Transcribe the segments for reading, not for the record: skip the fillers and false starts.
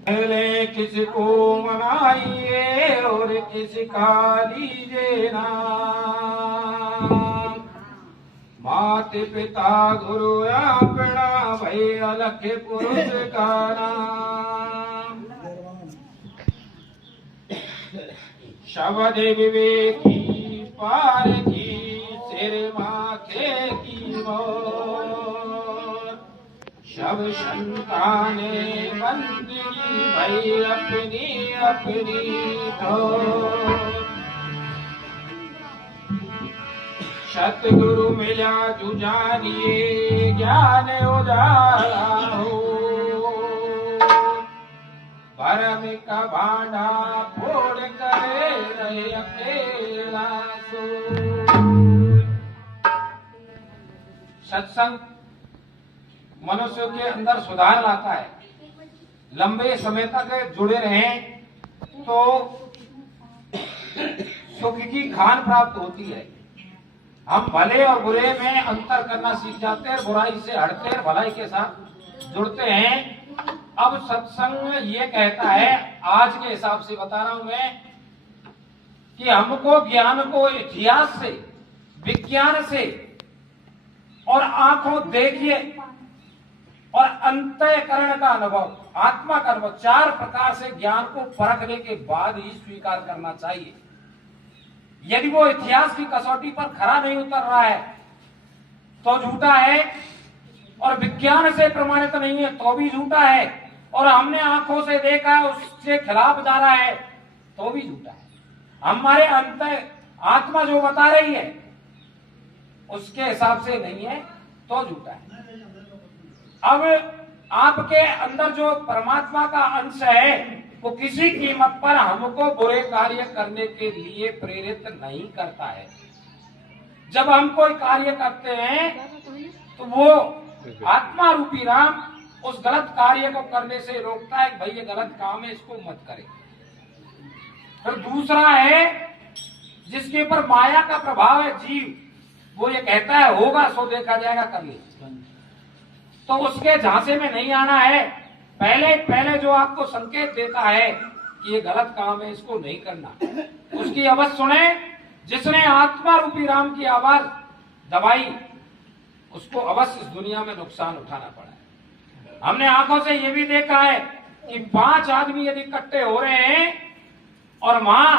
पहले किसको मनाइए और किसका लीजिए नाम। मात पिता गुरु अपना भई अलख पुरुष का नाम। शब्द विवेकी पारखी सिर माथे की मोर। सब संताने बंदगी भई अपनी अपनी ठोर। सतगुरु मिला जुझानिए ज्ञान उजाला हो। भरम का भांडा फोड़ करे रहे अकेला सो। सत्संग मनुष्य के अंदर सुधार लाता है। लंबे समय तक जुड़े रहें तो सुख की खान प्राप्त होती है। हम भले और बुरे में अंतर करना सीख जाते हैं, बुराई से हटते हैं, भलाई के साथ जुड़ते हैं। अब सत्संग ये कहता है, आज के हिसाब से बता रहा हूं मैं, कि हमको ज्ञान को इतिहास से, विज्ञान से और आंखों देखिए और अंतःकरण का अनुभव, आत्मा का अनुभव, 4 प्रकार से ज्ञान को परखने के बाद ही स्वीकार करना चाहिए। यदि वो इतिहास की कसौटी पर खरा नहीं उतर रहा है तो झूठा है, और विज्ञान से प्रमाणित नहीं है तो भी झूठा है, और हमने आंखों से देखा है उससे खिलाफ जा रहा है तो भी झूठा है। हमारे आत्मा जो बता रही है उसके हिसाब से नहीं है तो झूठा है। अब आपके अंदर जो परमात्मा का अंश है वो किसी कीमत पर हमको बुरे कार्य करने के लिए प्रेरित नहीं करता है। जब हम कोई कार्य करते हैं तो वो आत्मा रूपी राम उस गलत कार्य को करने से रोकता है, भाई ये गलत काम है, इसको मत करे। फिर दूसरा है जिसके ऊपर माया का प्रभाव है, जीव, वो ये कहता है होगा सो देखा जाएगा, कर ले, तो उसके झांसे में नहीं आना है। पहले जो आपको संकेत देता है कि ये गलत काम है, इसको नहीं करना, उसकी आवाज सुने। जिसने आत्मा रूपी राम की आवाज दबाई उसको अवश्य इस दुनिया में नुकसान उठाना पड़ा है। हमने आंखों से ये भी देखा है कि 5 आदमी यदि इकट्ठे हो रहे हैं और मां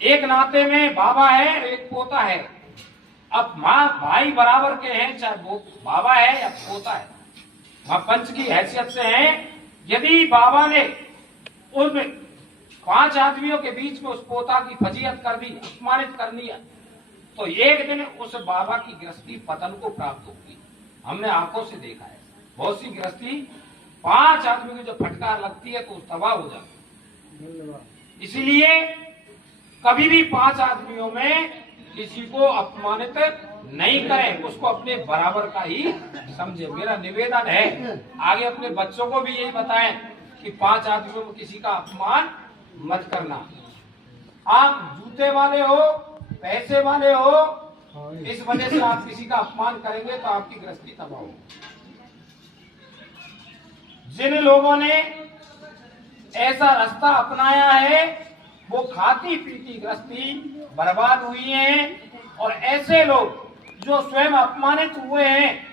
एक नाते में बाबा है, एक पोता है, अब मां भाई बराबर के हैं, चाहे वो बाबा है या पोता है, मां पंच की हैसियत से हैं। यदि बाबा ने उन 5 आदमियों के बीच में उस पोता की फजीयत कर दी, अपमानित कर दिया, तो एक दिन उस बाबा की गृहस्थी पतन को प्राप्त होगी। हमने आंखों से देखा है, बहुत सी गृहस्थी 5 आदमी की जो फटकार लगती है तो तबाह हो जाती है। इसलिए कभी भी 5 आदमियों में किसी को अपमानित नहीं करें, उसको अपने बराबर का ही समझे। मेरा निवेदन है, आगे अपने बच्चों को भी यही बताएं कि 5 आदमियों में किसी का अपमान मत करना। आप जूते वाले हो, पैसे वाले हो, इस वजह से आप किसी का अपमान करेंगे तो आपकी गृहस्थी तबाह होगी। जिन लोगों ने ऐसा रास्ता अपनाया है वो खाती पीती गृहस्थी बर्बाद हुई है, और ऐसे लोग जो स्वयं अपमानित हुए हैं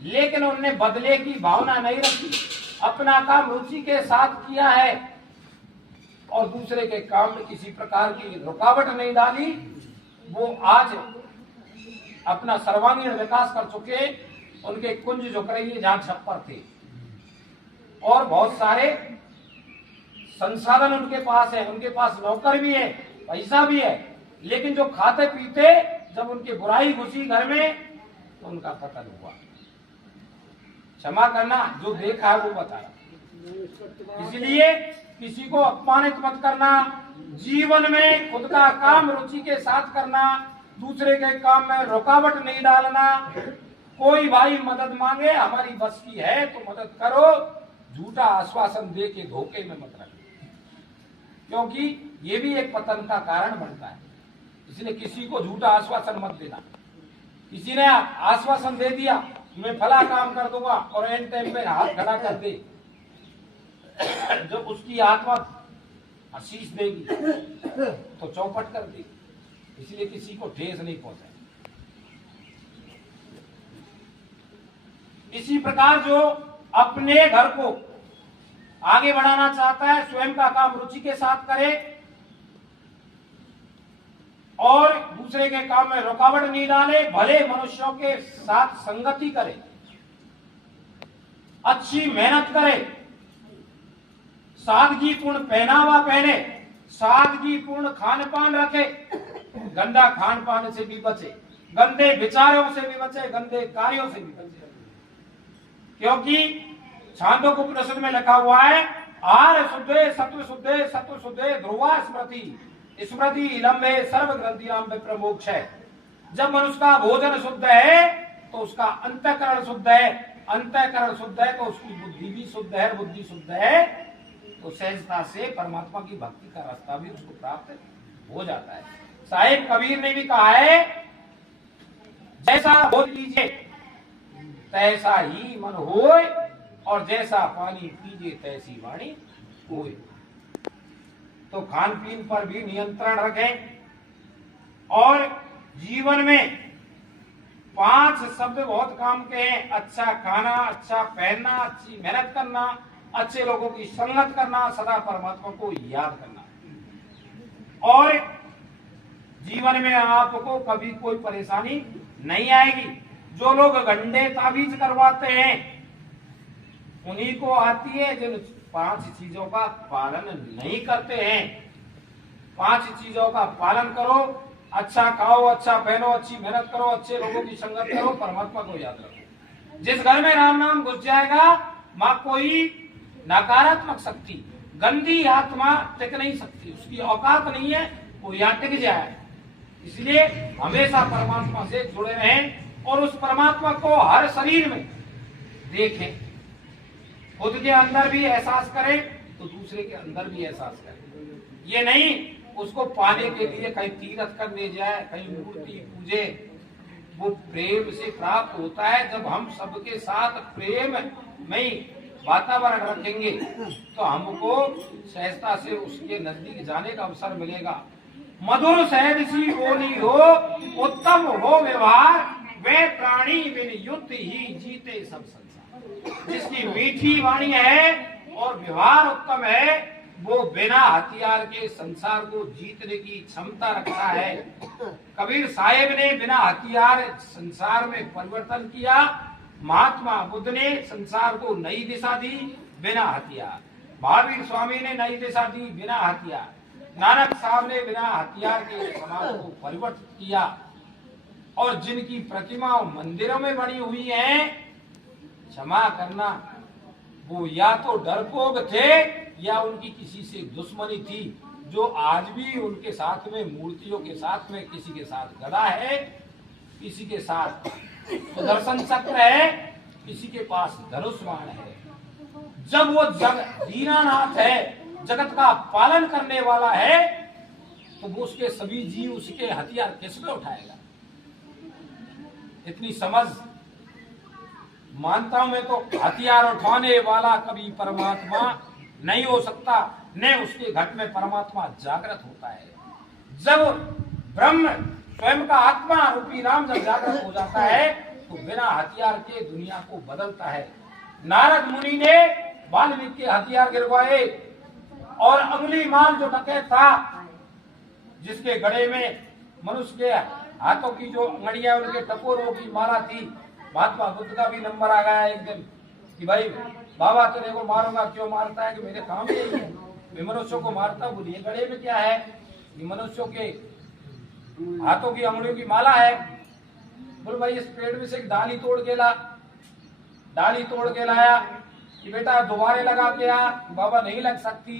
लेकिन उनने बदले की भावना नहीं रखी, अपना काम रुचि के साथ किया है और दूसरे के काम में किसी प्रकार की रुकावट नहीं डाली, वो आज अपना सर्वांगीण विकास कर चुके। उनके कुंज झुक रही है जहां छप्पर थे, और बहुत सारे संसाधन उनके पास है, उनके पास नौकर भी है, पैसा भी है, लेकिन जो खाते पीते जब उनकी बुराई घुसी घर में तो उनका पतन हुआ। क्षमा करना, जो देखा है वो बताया। इसलिए किसी को अपमानित मत करना, जीवन में खुद का काम रुचि के साथ करना, दूसरे के काम में रुकावट नहीं डालना। कोई भाई मदद मांगे, हमारी बस की है तो मदद करो, झूठा आश्वासन दे के धोखे में मत रखो, क्योंकि ये भी एक पतन का कारण बनता है। इसलिए किसी को झूठा आश्वासन मत देना। किसी ने आश्वासन दे दिया मैं फला काम कर दूंगा और एंड टाइम पे हाथ खड़ा कर दे, जब उसकी आत्मा आशीष देगी तो चौपट कर देगी, इसलिए किसी को ठेस नहीं पहुंचाए। इसी प्रकार जो अपने घर को आगे बढ़ाना चाहता है, स्वयं का काम रुचि के साथ करे और दूसरे के काम में रुकावट नहीं डाले, भले मनुष्यों के साथ संगति करे, अच्छी मेहनत करे, सादगीपूर्ण पहनावा पहने, सादगीपूर्ण खान पान रखे, गंदा खान पान से भी बचे, गंदे विचारों से भी बचे, गंदे कार्यों से भी बचे। क्योंकि छांदोग्य उपनिषद में लिखा हुआ है, आहार शुद्धे सत्व शुद्धे सत्व शुद्धे ध्रुवा स्मृति स्मृति लंबे सर्व ग्रंथिनाम विप्रमोक्ष है। जब मनुष्य का भोजन शुद्ध है तो उसका अंतःकरण शुद्ध है, अंतःकरण शुद्ध है तो उसकी बुद्धि भी शुद्ध है, बुद्धि शुद्ध है तो सहजता से परमात्मा की भक्ति का रास्ता भी उसको प्राप्त हो जाता है। साहिब कबीर ने भी कहा है, जैसा भोज लीजिए तैसा ही मन होए और जैसा पानी पीजिए तैसी वाणी होए। तो खान पीन पर भी नियंत्रण रखें और जीवन में 5 शब्द बहुत काम के हैं, अच्छा खाना, अच्छा पहनना, अच्छी मेहनत करना, अच्छे लोगों की संगत करना, सदा परमात्मा को याद करना और जीवन में आपको कभी कोई परेशानी नहीं आएगी। जो लोग गंडे ताबीज करवाते हैं उन्हीं को आती है, जिन 5 चीजों का पालन नहीं करते हैं। 5 चीजों का पालन करो, अच्छा खाओ, अच्छा पहनो, अच्छी मेहनत करो, अच्छे लोगों की संगत करो, परमात्मा को याद रखो। जिस घर में राम नाम घुस जाएगा मां कोई नकारात्मक शक्ति, गंदी आत्मा टिक नहीं सकती, उसकी औकात नहीं है वो यहाँ टिक जाए। इसलिए हमेशा परमात्मा से जुड़े रहें और उस परमात्मा को हर शरीर में देखें, खुद के अंदर भी एहसास करें तो दूसरे के अंदर भी एहसास करें। ये नहीं उसको पाने के लिए कहीं तीर्थ करने जाए, कहीं मूर्ति पूजे, वो प्रेम से प्राप्त होता है। जब हम सबके साथ प्रेम में वातावरण रखेंगे तो हमको सहजता से उसके नजदीक जाने का अवसर मिलेगा। मधुर सहज सी बोली हो, उत्तम हो व्यवहार, वे प्राणी बिन युद्ध ही जीते सब संसार। जिसकी मीठी वाणी है और व्यवहार उत्तम है वो बिना हथियार के संसार को जीतने की क्षमता रखता है। कबीर साहेब ने बिना हथियार संसार में परिवर्तन किया, महात्मा बुद्ध ने संसार को नई दिशा दी बिना हथियार, महावीर स्वामी ने नई दिशा दी बिना हथियार, नानक साहब ने बिना हथियार के समाज को परिवर्तित किया। और जिनकी प्रतिमा मंदिरों में बनी हुई है, क्षमा करना, वो या तो डरपोक थे या उनकी किसी से दुश्मनी थी, जो आज भी उनके साथ में मूर्तियों के साथ में किसी के साथ गदा है, किसी के साथ सुदर्शन चक्र है, किसी के पास धनुष्मान है। जब वो दीनानाथ है, जगत का पालन करने वाला है, तो वो उसके सभी जीव उसके हथियार किस में उठाएगा। इतनी समझ मानता हूं मैं तो हथियार उठाने वाला कभी परमात्मा नहीं हो सकता, न उसके घट में परमात्मा जागृत होता है। जब ब्रह्म स्वयं का आत्मा रूपी राम जब जागृत हो जाता है तो बिना हथियार के दुनिया को बदलता है। नारद मुनि ने वाल्मीकि के हथियार गिरवाए और अंगुली माल जो डकैत था, जिसके गड़े में मनुष्य के हाथों की जो अंगड़ियां उनके टकोरों की माला थी, महात्मा बुद्ध का भी नंबर आ गया एक दिन कि भाई बाबा तेरे को मारूंगा, क्यों मारता है, कि मेरे काम यही है, मैं मनुष्यों को मारता हूँ। बोलिए गड़े में क्या है, ये मनुष्यों के हाथों की अंगुलियों की माला है। बोल भाई इस पेड़ में से एक डाली तोड़ के ला, डाली तोड़ के लाया कि बेटा दोबारे लगा के आ, बाबा नहीं लग सकती।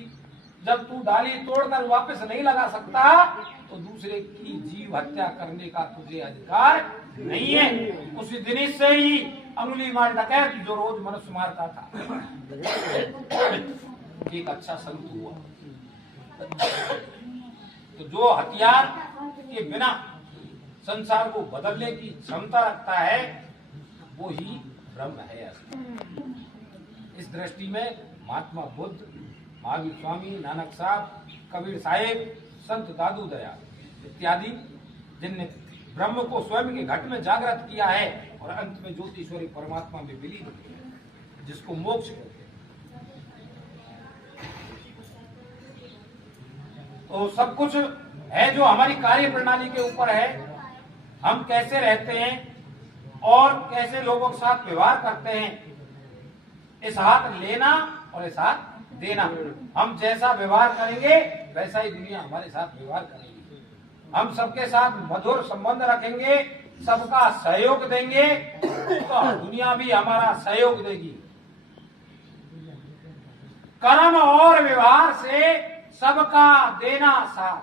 जब तू डाली तोड़कर वापस नहीं लगा सकता तो दूसरे की जीव हत्या करने का तुझे अधिकार नहीं है। उसी दिन से ही अंगुली मार डकैत जो रोज मनुष्य मारता था एक अच्छा संत हुआ। तो जो हथियार के बिना संसार को बदलने की क्षमता रखता है वो ही ब्रह्म है। इस दृष्टि में महात्मा बुद्ध महावीर स्वामी, नानक साहब, कबीर साहेब, संत दादू दयाल इत्यादि, जिनने ब्रह्म को स्वयं के घट में जागृत किया है और अंत में ज्योतिश्वरी परमात्मा में विलीन किया है, जिसको मोक्ष कहते हैं। तो सब कुछ है जो हमारी कार्य प्रणाली के ऊपर है। हम कैसे रहते हैं और कैसे लोगों के साथ व्यवहार करते हैं, इस हाथ लेना और इस हाथ देना। हम जैसा व्यवहार करेंगे वैसा ही दुनिया हमारे साथ व्यवहार करेगी। हम सबके साथ मधुर संबंध रखेंगे, सबका सहयोग देंगे तो दुनिया भी हमारा सहयोग देगी। कर्म और व्यवहार से सबका देना साथ,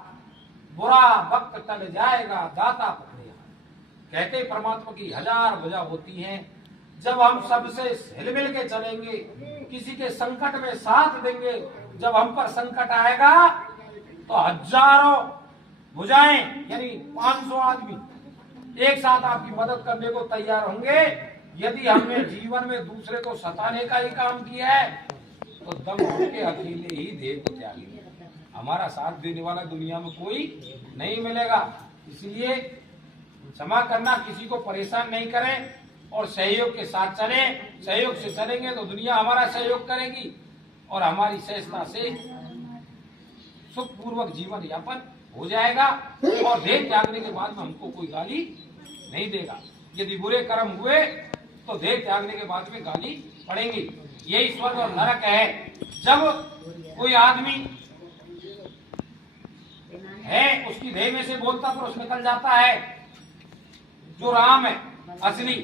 बुरा वक्त टल जाएगा दाता पकड़ेगा। कहते परमात्मा की हजार वजह होती हैं। जब हम सबसे हिलमिल के चलेंगे, किसी के संकट में साथ देंगे, जब हम पर संकट आएगा तो हजारों भुजाएं यानी 500 आदमी एक साथ आपकी मदद करने को तैयार होंगे। यदि हमने जीवन में दूसरे को सताने का ही काम किया है तो दम होके अकेले ही देह को त्यागेंगे। हमारा साथ देने वाला दुनिया में कोई नहीं मिलेगा। इसलिए क्षमा करना, किसी को परेशान नहीं करें और सहयोग के साथ चले। सहयोग से चलेंगे तो दुनिया हमारा सहयोग करेगी और हमारी सहजता से सुखपूर्वक जीवन यापन हो जाएगा और देह त्यागने के बाद में हमको कोई गाली नहीं देगा। यदि बुरे कर्म हुए तो देह त्यागने के बाद में गाली पड़ेगी। यही स्वर्ग और नरक है। जब कोई आदमी है उसकी देह में से बोलता पुरुष निकल जाता है, जो राम है असली,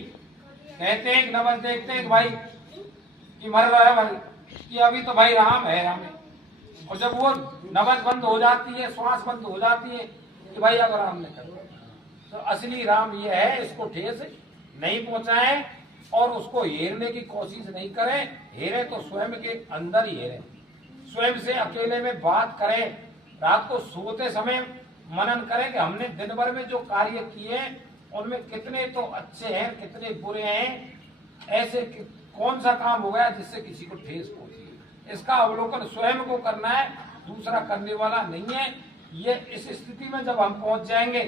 कहते हैं नमस देखते हैं भाई कि मर रहा है भाई, कि अभी तो भाई राम है राम है। और जब वो नबज बंद हो जाती है, श्वास बंद हो जाती है कि भाई अब राम ने कर, तो असली राम ये है, इसको ठेस नहीं पहुंचाए और उसको हेरने की कोशिश नहीं करें। हेरे तो स्वयं के अंदर ही हेरे, स्वयं से अकेले में बात करें। रात को सोते समय मनन करें कि हमने दिन भर में जो कार्य किए उनमें कितने तो अच्छे हैं, कितने बुरे हैं, ऐसे कौन सा काम हो गया जिससे किसी को ठेस पहुंची। इसका अवलोकन स्वयं को करना है, दूसरा करने वाला नहीं है। ये इस स्थिति में जब हम पहुंच जाएंगे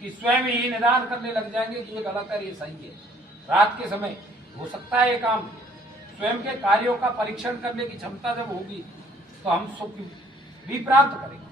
कि स्वयं ही निदान करने लग जाएंगे कि ये गलत है ये सही है, रात के समय हो सकता है ये काम, स्वयं के कार्यों का परीक्षण करने की क्षमता जब होगी तो हम सुख भी प्राप्त करेंगे।